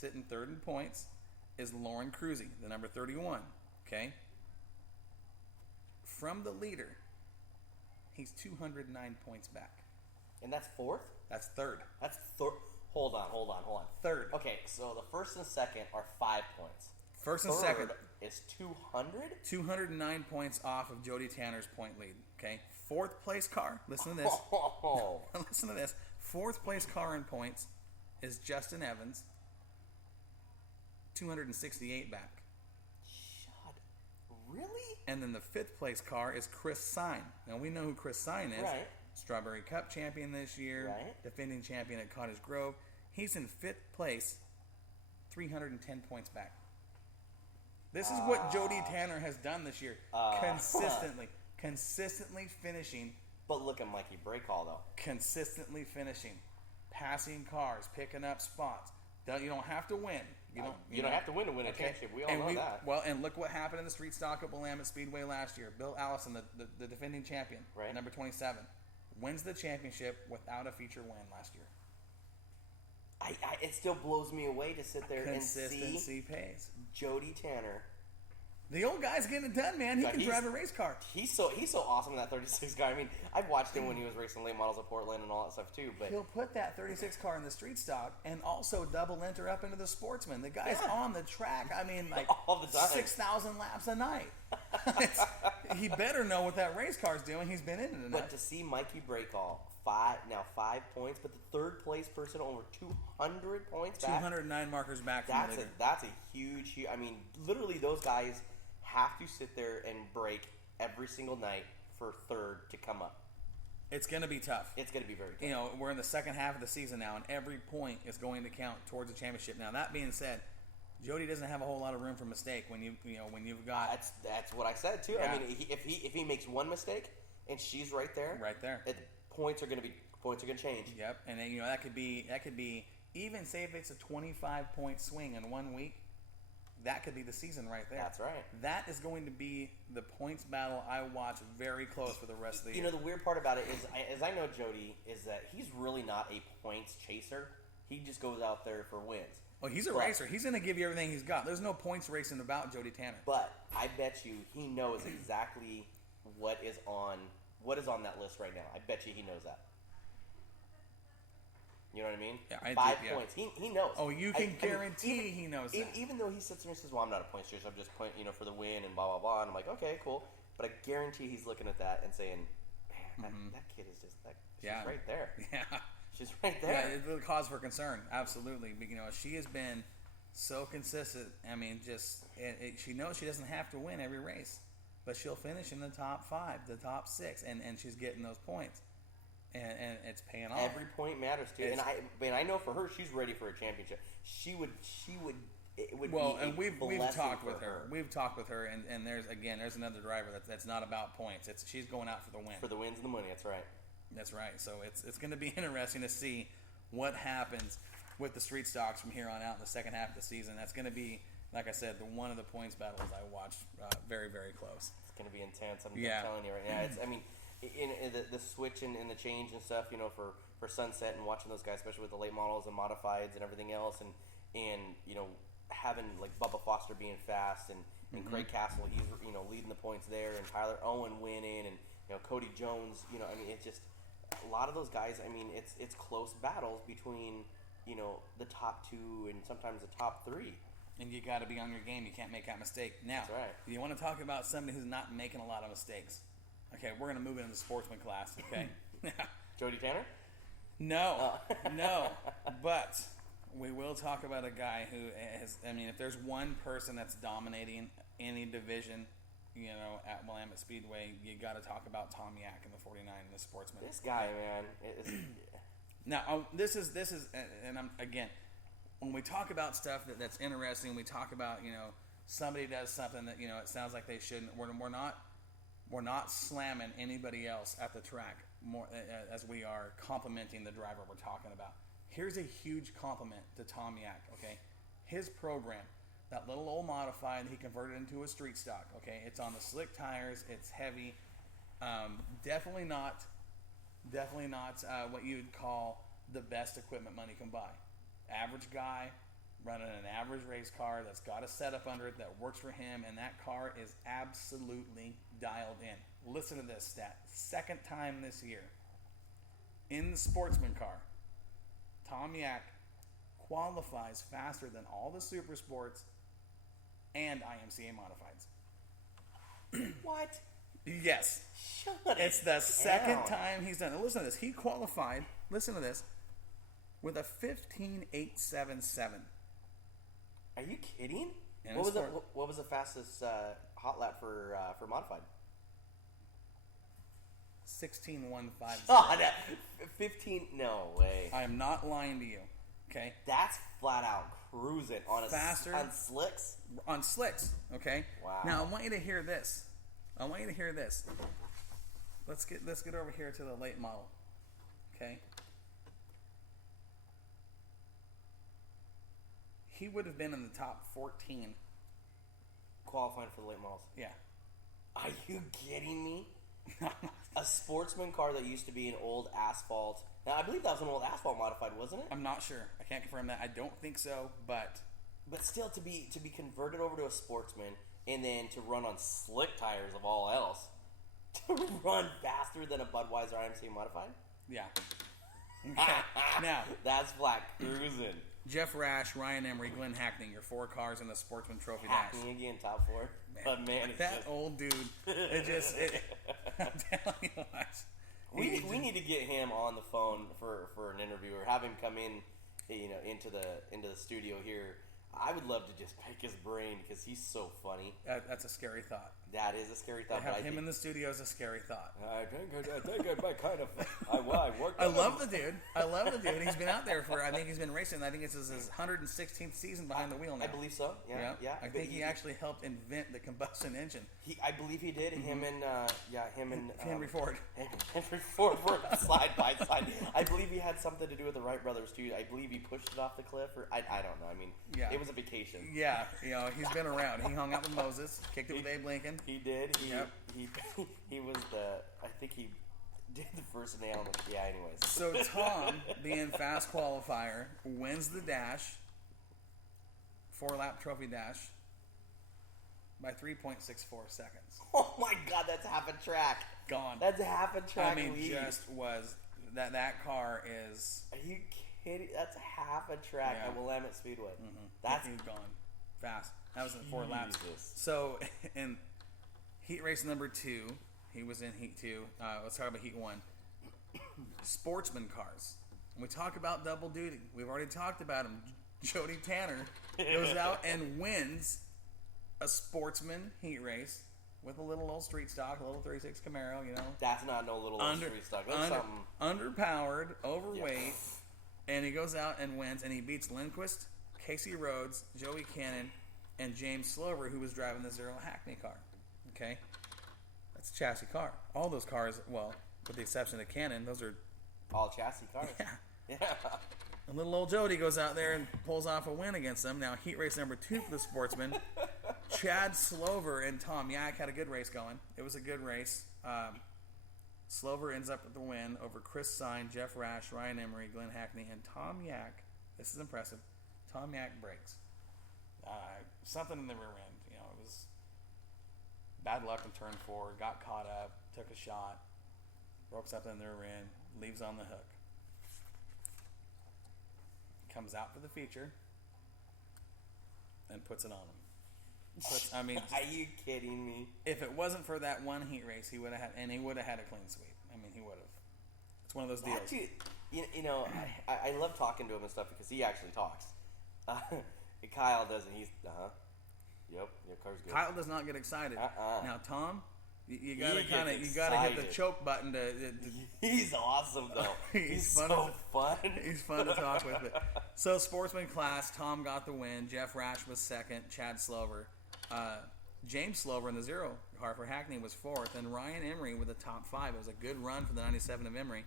sitting third in points is Lauren Cruzy, the number 31. Okay? From the leader, he's 209 points back. And that's fourth? That's third. That's third. Hold on. Third. Okay, so the first and second are 5 points. First and second is 200? 209 points off of Jody Tanner's point lead. Okay? Fourth place car. Listen to this. Oh. Listen to this. Fourth place car in points is Justin Evans. 268 back. Really? And then the fifth place car is Chris Sine. Now we know who Chris Sine is. Right. Strawberry Cup champion this year. Right. Defending champion at Cottage Grove. He's in fifth place, 310 points back. This is what Jody Tanner has done this year. Consistently finishing. But look at Mikey Breakall, though. Consistently finishing. Passing cars, picking up spots. You don't have to win. You don't have to win a championship. We all know that. Well, and look what happened in the street stock at Willamette Speedway last year. Bill Allison, the defending champion, right. number 27, wins the championship without a feature win last year. It still blows me away to sit there and see Consistency pays. Jody Tanner. The old guy's getting it done, man. He can drive a race car. He's so awesome, that 36 guy. I mean, I've watched him when he was racing late models of Portland and all that stuff too. But he'll put that 36 car in the street stock and also double enter up into the sportsman. The guy's on the track. I mean, like all the time. 6,000 laps a night. He better know what that race car's doing. He's been in it enough. But to see Mikey Breakall 5 points, but the third place person over 200 points back. 209 markers back from the leader. That's a huge. I mean, literally, those guys have to sit there and break every single night for third to come up. It's going to be tough. It's going to be very tough. You know, we're in the second half of the season now, and every point is going to count towards the championship. Now, that being said, Jody doesn't have a whole lot of room for mistake when you've got. That's what I said too. Yeah. I mean, if he makes one mistake and she's right there, points are going to change. Yep, and then that could be even say if it's a 25-point swing in 1 week. That could be the season right there. That's right. That is going to be the points battle I watch very close for the rest of the year. The weird part about it is, as I know Jody, is that he's really not a points chaser. He just goes out there for wins. Well, he's a racer. He's going to give you everything he's got. There's no points racing about Jody Tanner. But I bet you he knows exactly what is on that list right now. I bet you he knows that. You know what I mean? Yeah, 5 points. He knows. Oh, you can guarantee he knows that. Even though he sits there and says, well, I'm not a points chaser. I'm just playing, for the win and blah, blah, blah. And I'm like, okay, cool. But I guarantee he's looking at that and saying, man, that kid is just, she's right there. Yeah. She's right there. Yeah, it's a cause for concern. Absolutely. But, she has been so consistent. I mean, she knows she doesn't have to win every race. But she'll finish in the top 5, the top 6. And she's getting those points. And it's paying off. Every point matters too. And I know for her, she's ready for a championship. It would well, be and we've talked with her. We've talked with her, and there's another driver that's not about points. She's going out for the win. For the wins and the money. That's right. That's right. So it's going to be interesting to see what happens with the street stocks from here on out in the second half of the season. That's going to be, like I said, one of the points battles I watch very, very close. It's going to be intense. I'm telling you right now. In the switch and the change and stuff, for Sunset and watching those guys, especially with the late models and modifieds and everything else, and having like Bubba Foster being fast and Craig Castle, he's leading the points there, and Tyler Owen winning, and Cody Jones, it's just a lot of those guys. I mean, it's close battles between the top 2 and sometimes the top 3. And you got to be on your game. You can't make that mistake. Now, that's right. You want to talk about somebody who's not making a lot of mistakes. Okay, we're going to move into the sportsman class, okay? Jody Tanner? No, no. But we will talk about a guy who has, if there's one person that's dominating any division, at Willamette Speedway, you got to talk about Tom Yak in the 49 and the sportsman. This guy, man. Now, this is, and again, when we talk about stuff that's interesting, we talk about, somebody does something that, it sounds like they shouldn't. We're not slamming anybody else at the track more as we are complimenting the driver we're talking about. Here's a huge compliment to Tom Yak, okay? His program, that little old modified, he converted into a street stock, okay? It's on the slick tires, it's heavy. Definitely not what you'd call the best equipment money can buy. Average guy, running an average race car that's got a setup under it that works for him, and that car is absolutely dialed in. Listen to this stat. Second time this year in the sportsman car, Tom Yak qualifies faster than all the super sports and IMCA modifieds. What? Yes. It's the second time he's done it. Listen to this. He qualified, listen to this, with a 15.877. Are you kidding? What was the fastest hot lap for modified? 16.150. Oh, 15? No way. I am not lying to you. Okay? That's flat out cruising on faster on slicks. On slicks. Okay? Wow. Now I want you to hear this. Let's get over here to the late model. Okay? He would have been in the top 14. Qualifying for the late models. Yeah. Are you kidding me? A sportsman car that used to be an old asphalt. Now, I believe that was an old asphalt modified, wasn't it? I'm not sure. I can't confirm that. I don't think so, but still, to be converted over to a sportsman and then to run on slick tires of all else, to run faster than a Budweiser IMC modified? Yeah. Okay. Now, that's flat cruising. Jeff Rash, Ryan Emery, Glenn Hackney, your 4 cars in the Sportsman Trophy Dash. Hackney again, top 4. Man, but man, that old dude, I'm telling you what. We need to get him on the phone for an interview, or have him come in, into the studio here. I would love to just pick his brain because he's so funny. That's a scary thought. That is a scary thought. To have him in the studio is a scary thought. I think I might kind of. I worked. I love the dude. He's been out there I think he's been racing. I think it's his 116th season behind the wheel now. I believe so. Yeah. I think he actually helped invent the combustion engine. I believe he did. Him and Henry Ford. Henry Ford were side by side. I believe he had something to do with the Wright brothers too. I believe he pushed it off the cliff, or I don't know. I mean, it was a vacation. Yeah, he's been around. He hung out with Moses, kicked it with Abe Lincoln. He did. He was I think he did the first nail on the. Yeah. Anyways. So Tom, being fast qualifier, wins the dash, 4-lap trophy dash, by 3.64 seconds. Oh my God, that's half a track. Gone. That's half a track. I mean, just was that car is. Are you kidding? That's half a track at Willamette Speedway. Mm-hmm. That's gone fast. That was in 4 laps. So in heat race number 2, he was in heat 2. Let's talk about heat 1. Sportsman cars. When we talk about double duty, we've already talked about him. Jody Tanner goes out and wins a sportsman heat race with a little old street stock, a little 36 Camaro. That's not no little old street stock. That's something underpowered, overweight, and he goes out and wins, and he beats Lindquist, Casey Rhodes, Joey Cannon, and James Slover, who was driving the Zero Hackney car. Okay? That's a chassis car. All those cars, well, with the exception of Cannon, those are... all chassis cars. Yeah. And little old Jody goes out there and pulls off a win against them. Now, heat race number 2 for the sportsman. Chad Slover and Tom Yak had a good race going. It was a good race. Slover ends up with the win over Chris Sine, Jeff Rash, Ryan Emery, Glenn Hackney, and Tom Yak. This is impressive. Tom Yak breaks. Something in the rear end. It was bad luck in turn 4. Got caught up, took a shot, broke something in the rear end, leaves on the hook. Comes out for the feature and puts it on him. Are you kidding me? If it wasn't for that one heat race, he would have had a clean sweep. He would have. It's one of those deals. I love talking to him and stuff because he actually talks. Kyle doesn't. He's Yep, your car's good. Kyle does not get excited. Now Tom, you gotta hit the choke button to He's awesome though. He's fun. He's fun to talk with. But, so sportsman class, Tom got the win. Jeff Rash was second. Chad Slover, James Slover in the Zero car for Hackney was 4th, and Ryan Emery with the top 5. It was a good run for the 97 of Emery.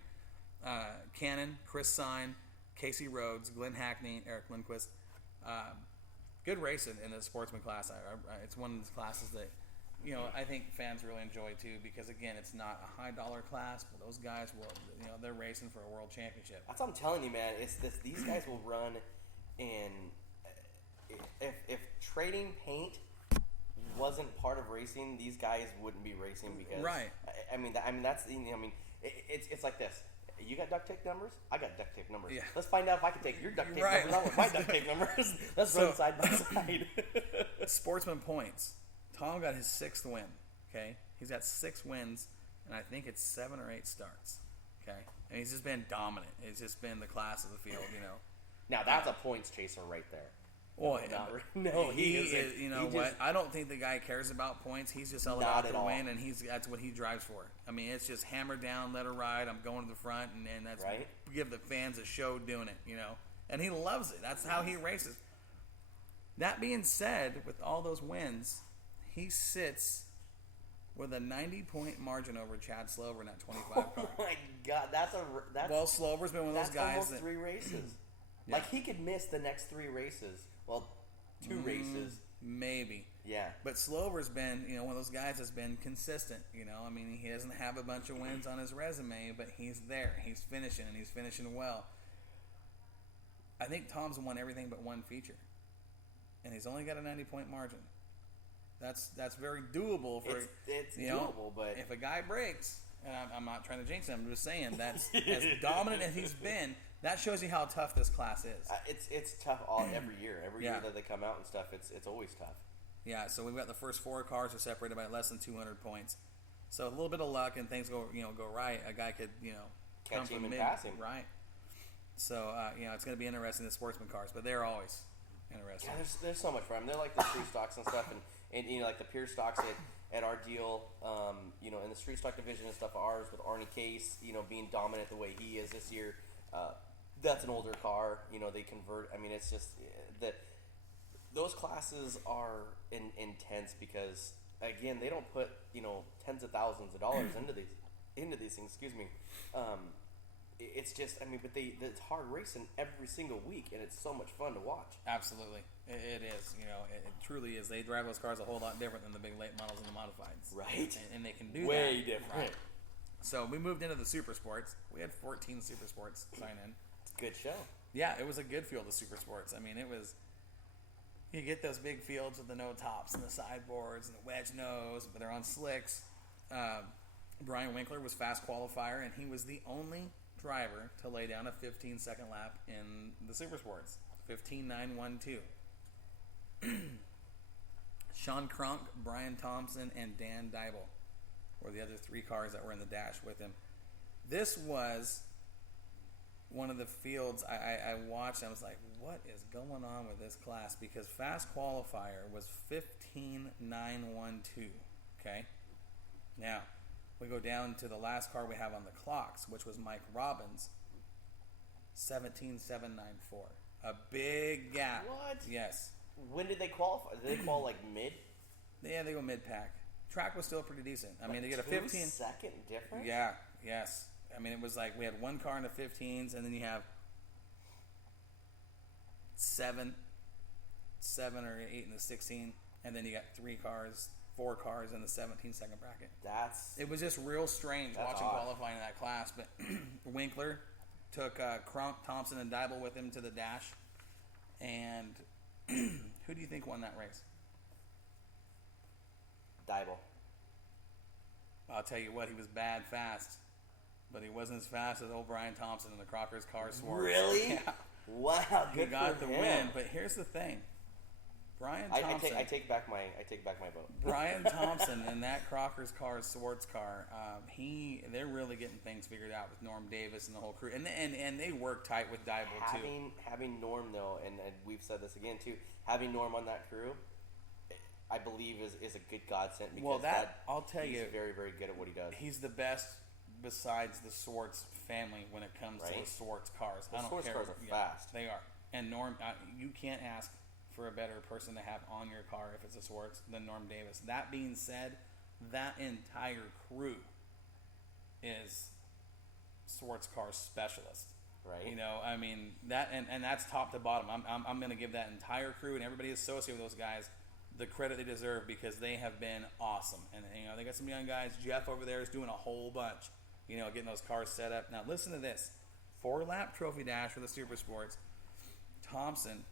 Cannon, Chris Sine, Casey Rhodes, Glenn Hackney, Eric Lindquist. Good race in the sportsman class. It's one of those classes that I think fans really enjoy too, because again, it's not a high dollar class, but those guys will, they're racing for a world championship. That's what I'm telling you, man. It's this. These guys will run in trading paint wasn't part of racing, these guys wouldn't be racing because right. I mean that's it's like this. You got duct tape numbers? I got duct tape numbers. Yeah. Let's find out if I can take your duct tape right. numbers on with my duct tape numbers. Let's run side by side. Sportsman points. Tom got his 6th win. Okay, he's got 6 wins, and I think it's 7 or 8 starts. Okay, and he's just been dominant. It's just been the class of the field, you know. Now that's a points chaser right there. Well, no, he is. You know what? I don't think the guy cares about points. He's just all about the win, and that's what he drives for. I mean, it's just hammer down, let her ride. I'm going to the front, and that's right. Give the fans a show doing it. You know, and he loves it. That's how he races. That being said, with all those wins, he sits with a 90-point margin over Chad Slover in that 25 car. Oh my God, that's well, Slover's been one of those guys almost that 3 races. Yeah. Like he could miss the next 3 races. Well, 2 races. Maybe. Yeah. But Slover's been, one of those guys that's been consistent. I mean, he doesn't have a bunch of wins on his resume, but he's there. He's finishing, and he's finishing well. I think Tom's won everything but one feature, and he's only got a 90-point margin. That's very doable for. It's doable, but if a guy breaks, and I'm not trying to jinx him, I'm just saying that's as dominant as he's been. That shows you how tough this class is. It's tough every year. Every year that they come out and stuff, it's always tough. Yeah, so we've got the first 4 cars are separated by less than 200 points. So a little bit of luck and things go right. A guy could catch him and pass him. Right. So it's going to be interesting, the sportsman cars, but they're always interesting. Yeah, there's so much for them. They're like the street stocks and stuff, and like the pure stocks at our deal, in the street stock division and stuff. Ours with Arnie Case, being dominant the way he is this year. That's an older car. They convert. I mean, it's just that those classes are intense because again, they don't put tens of thousands of dollars into these things. Excuse me. It's just, but it's hard racing every single week, and it's so much fun to watch. Absolutely, it is. It truly is. They drive those cars a whole lot different than the big late models and the modifieds, right? And they can do way that. different. Right. So we moved into the super sports. We had 14 super sports sign in. Good show. Yeah, it was a good field of super sports. I mean, it was. You get those big fields with the no tops and the sideboards and the wedge nose, but they're on slicks. Brian Winkler was fast qualifier, and he was the only driver to lay down a 15-second lap in the super sports. 15.912. Sean Cronk, Brian Thompson, and Dan Dybel were the other 3 cars that were in the dash with him. This was one of the fields I watched. I was like, what is going on with this class? Because fast qualifier was 15.912. Okay? Now, we go down to the last car we have on the clocks, which was Mike Robbins, 17.794. A big gap. What? Yes. When did they qualify? Did they qualify like mid? Yeah, they go mid-pack. Track was still pretty decent. I mean, they get a 2-second difference? Yeah, yes. I mean, it was like we had 1 car in the 15s, and then you have 7 or 8 in the 16, and then you got 4 cars in the 17-second bracket. It was just real strange watching qualifying in that class. But Winkler took Cronk, Thompson, and Dybel with him to the dash. And who do you think won that race? Dybel. I'll tell you what, he was bad fast. But he wasn't as fast as old Brian Thompson in the Crocker's car Swartz. Really? Yeah. Wow, good he got for the him. win. But here's the thing. Brian Thompson. I take back my vote. Brian Thompson in that Crocker's car, Swartz car, they're really getting things figured out with Norm Davis and the whole crew, and they work tight with Dybel too. Having Norm though, and we've said this again too, having Norm on that crew, I believe is a good godsend because I'll tell you, he's very, very good at what he does. He's the best besides the Swartz family when it comes to the Swartz cars. The Swartz cars are fast. They are, and Norm, you can't ask for a better person to have on your car if it's a Swartz than Norm Davis. That being said, that entire crew is Swartz car specialist. Right. I mean that, and that's top to bottom. I'm going to give that entire crew and everybody associated with those guys the credit they deserve because they have been awesome. And they got some young guys. Jeff over there is doing a whole bunch. Getting those cars set up. Now listen to this: 4-lap trophy dash for the Super Sports. Thompson